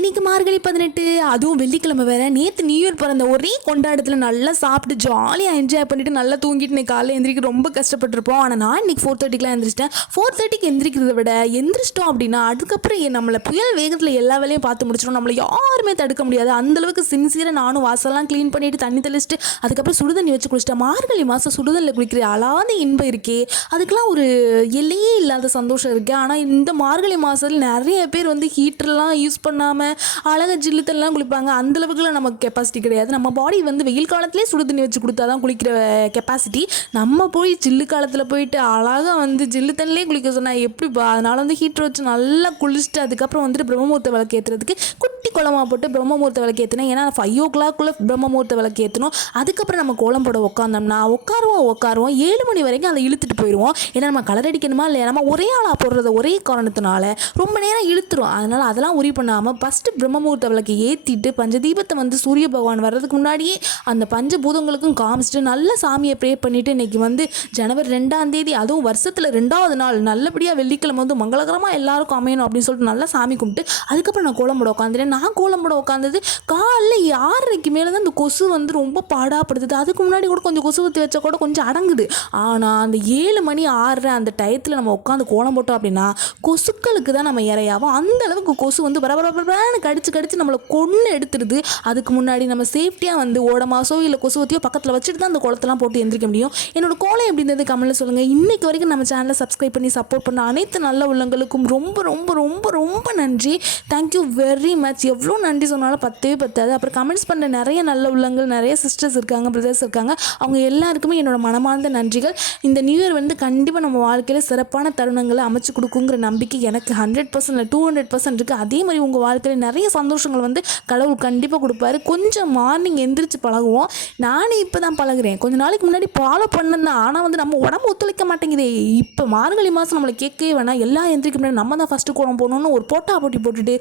இன்றைக்கி மார்கழி 18, அதுவும் வெள்ளிக்கிழமை வேறு. நேற்று நியூ இயர் பிறந்த ஒரே கொண்டாட்டத்தில் நல்லா சாப்பிட்டு ஜாலியாக என்ஜாய் பண்ணிவிட்டு நல்லா தூங்கிட்டு இன்றைக்கி காலையில் எந்திரிக்க ரொம்ப கஷ்டப்பட்டுருப்போம். ஆனால் நான் இன்றைக்கி 4:30க்குலாம் எந்திரிச்சிட்டேன். 4:30க்கு எந்திரிக்கிறத விட எந்திரிச்சிட்டோம் அப்படின்னா அதுக்கப்புறம் நம்மளை புயல் வேகத்தில் எல்லா வேலையும் பார்த்து முடிச்சிடும். நம்மளை யாருமே தடுக்க முடியாது. அந்தளவுக்கு சின்சியராக நானும் வாசல்லாம் க்ளீன் பண்ணிவிட்டு தண்ணி தெளிச்சிட்டு அதுக்கப்புறம் சுடுதண்ணி வச்சு குளிச்சிட்டேன். மார்கழி மாதம் சுடுதண்ணில் குளிக்கிற அலாத இன்பம் இருக்கே, அதுக்கெலாம் ஒரு எல்லையே இல்லாத சந்தோஷம் இருக்குது. ஆனால் இந்த மார்கழி மாதத்தில் நிறைய பேர் ஹீட்டர்லாம் யூஸ் பண்ணாமல் அழகாக ஜில்லு தண்ணிலாம் குளிப்பாங்க. அந்தளவுக்குலாம் நமக்கு கெப்பாசிட்டி கிடையாது. நம்ம பாடி வெயில் காலத்திலே சுடு தண்ணி வச்சு கொடுத்தா தான் குளிக்கிற கெப்பாசிட்டி. நம்ம போய் ஜில்லு காலத்தில் போயிட்டு அழகாக ஜில்லு தண்ணிலே குளிக்க சொன்னால் எப்படிப்பா? அதனால் ஹீட்டர் வச்சு நல்லா குளிச்சுட்டு அதுக்கப்புறம் பிரம்மமுகூர்த்த விளக்கு ஏற்றுறதுக்கு குட்டி குளமாக போட்டு பிரம்மமுகூர்த்த விளக்கு ஏற்றினேன். ஏன்னா 5 o'clock பிரம்மமுகூர்த்த விளக்கு ஏற்றணும். அதுக்கப்புறம் நம்ம கோலம் போட உட்காந்தோம்னா உட்காருவோம் 7 மணி வரைக்கும் அதை இழுத்துட்டு போயிடுவோம். ஏன்னா நம்ம கலர் அடிக்கணுமா இல்லையா, நம்ம ஒரே ஆளாக போடுறது ஒரே காரணத்தினால ரொம்ப நேரம் இழுத்துரும். அதனால் அதெல்லாம் உரி பண்ணாமல் ஃபஸ்ட்டு பிரம்மமுகூர்த்த விளக்கை ஏற்றிட்டு பஞ்சதீபத்தை சூரிய பகவான் வர்றதுக்கு முன்னாடியே அந்த பஞ்சபூதங்களுக்கும் காமிச்சிட்டு நல்ல சாமியை ப்ரே பண்ணிவிட்டு இன்றைக்கி ஜனவரி 2ஆம் தேதி, அதுவும் வருஷத்தில் 2வது நாள் நல்லபடியாக வெள்ளிக்கிழமை மங்களகரமாக எல்லாருக்கும் அமையணும் அப்படின்னு சொல்லிட்டு நல்லா சாமி கும்பிட்டு அதுக்கப்புறம் நான் கோலம் போட உட்காந்துட்டேன். நான் கோலம் போட உட்காந்தது காலைல 6:30க்கு மேலே தான் இந்த கொசு ரொம்ப பாடாப்படுது. அதுக்கு முன்னாடி கூட கொஞ்சம் கொசு ஊற்றி வச்சா கூட கொஞ்சம் அடங்குது. ஆனால் அந்த 7 மணி 6:30 அந்த டயத்தில் நம்ம உட்காந்து கோலம் போட்டோம் அப்படின்னா கொசுக்களுக்கு தான் நம்ம இறையாவோம். அந்த அளவுக்கு கொசு பரபரன்னு கடிச்சு நம்மளை கொன்று எடுத்துடுது. அதுக்கு முன்னாடி நம்ம சேஃப்டியாக ஓடமாசோ இல்லை கொசுவத்தியோ பக்கத்தில் வச்சுட்டு தான் அந்த கோலத்தெல்லாம் போட்டு எந்திரிக்க முடியும். என்னோட கோலம் எப்படி இருந்தது கமெண்ட்ல சொல்லுங்கள். இன்னைக்கு வரைக்கும் நம்ம சேனலை சப்ஸ்கிரைப் பண்ணி சப்போர்ட் பண்ண அனைத்து நல்ல உள்ளங்களுக்கும் ரொம்ப ரொம்ப ரொம்ப ரொம்ப நன்றி. Thank you very much. எவ்வளோ நன்றி சொன்னாலும் பத்தவே பத்தாது. அப்புறம் கமெண்ட்ஸ் பண்ண நிறைய நல்ல உள்ளங்கள், நிறைய சிஸ்டர்ஸ் இருக்காங்க, பிரதர்ஸ் இருக்காங்க. அவங்க எல்லாருக்குமே என்னோட மனமார்ந்த நன்றிகள். இந்த நியூ இயர் கண்டிப்பாக நம்ம வாழ்க்கையில் சிறப்பான தருணங்களை அமைச்சு கொடுக்குங்கிற நம்பிக்கை எனக்கு 100% இல்லை 200% இருக்குது. அதே மாதிரி உங்கள் வாழ்க்கையில் நிறைய சந்தோஷங்கள் கடவுள் கண்டிப்பாக கொடுப்பாரு. கொஞ்சம் மார்னிங் எந்திரிச்சு பழகுவோம். நானே இப்போ தான் பழகுறேன். கொஞ்ச நாளைக்கு முன்னாடி ஃபாலோ பண்ணதான். ஆனால் நம்ம உடம்பு ஒத்துழைக்க மாட்டேங்குதே. இப்போ மார்கழி மாதம் நம்மளை கேட்கவே வேணாம். எல்லாம் எந்திரிக்க முன்னாடி நம்ம தான் ஃபஸ்ட்டு கோலம் போடணும்னு ஒரு போட்டி போட்டுட்டு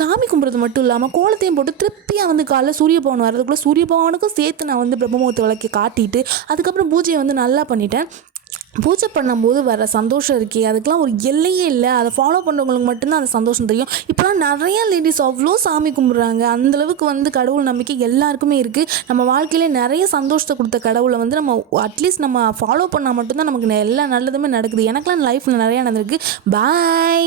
சாமி கும்பிட்றது மட்டும் இல்லாமல் கோலத்தையும் போட்டு திருப்தியாக காலைல சூரிய பகவான் வர்றதுக்குள்ளே சூரிய பகவானுக்கும் சேர்த்து நான் பிரம்மமுகூர்த்த விளக்கை காட்டிட்டு அதுக்கப்புறம் பூஜையை நல்லா பண்ணிட்டேன். பூஜை பண்ணும்போது வர சந்தோஷம் இருக்கே, அதுக்கெலாம் ஒரு எல்லையே இல்லை. அதை ஃபாலோ பண்ணுறவங்களுக்கு மட்டும்தான் அந்த சந்தோஷம் தெரியும். இப்போலாம் நிறையா லேடிஸ் அவ்வளோ சாமி கும்பிட்றாங்க. அந்தளவுக்கு கடவுள் நம்பிக்கை எல்லாருக்குமே இருக்குது. நம்ம வாழ்க்கையிலே நிறைய சந்தோஷத்தை கொடுத்த கடவுளை நம்ம அட்லீஸ்ட் நம்ம ஃபாலோ பண்ணால் மட்டும்தான் நமக்கு எல்லா நல்லதுமே நடக்குது. எனக்குலாம் லைஃப்பில் நிறையா நடந்திருக்கு. பாய்.